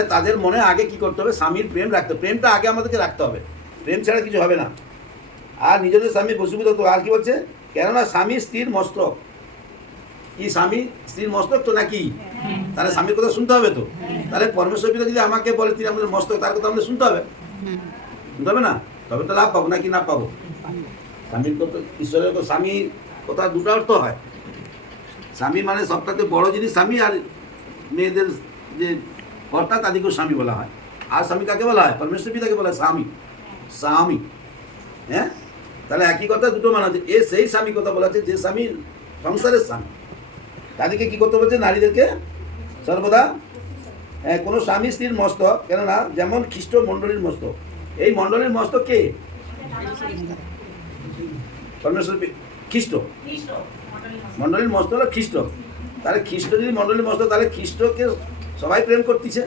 তাহলে তাদের মনে আগে কি করতে হবে? স্বামীর প্রেম রাখতে হবে। প্রেমটা আগে আমাদেরকে রাখতে হবে, প্রেম ছাড়া কিছু হবে না। আর নিজেদের স্বামী বসীভূত তো আর কি বলছে? কেননা স্বামী স্ত্রীর মস্তক। কি স্বামী স্ত্রীর মস্তক তো নাকি? তাহলে স্বামীর কথা শুনতে হবে তো। তাহলে পরমেশ্বর পিতা যদি আমাকে বলে তিনি আমাদের মস্তক, তার কথা আমাদের শুনতে হবে, শুনতে হবে না? তবে তো লাভ পাবো নাকি না পাবো? স্বামীর কথা, ঈশ্বরের কথা, স্বামী কথা দুটো অর্থ হয়। স্বামী মানে সবটাতে বড় জিনিস স্বামী, আর মেয়েদের যে কর্তা তাদেরকেও স্বামী বলা হয়। আর স্বামী কাকে বলা হয়? পরমেশ্বর পিতাকে বলা হয় স্বামী, স্বামী। হ্যাঁ, তাহলে একই কথা দুটো মানে হচ্ছে। এ সেই স্বামী কথা বলা হচ্ছে যে স্বামী সংসারের স্বামী। তাদেরকে কি করতে বলছে? নারীদেরকে সর্বদা কোনো স্বামী স্ত্রীর মস্তক, কেননা যেমন খ্রিস্ট মণ্ডলীর মস্তক। এই মণ্ডলীর মস্তক কে? পরমেশ্বর খ্রিস্ট। মণ্ডলীর মস্তক হলো খ্রিস্ট। তাহলে খ্রিস্ট যদি মণ্ডলীর মস্তক, তাহলে খ্রিস্টকে সবাই প্রেম করতেছে।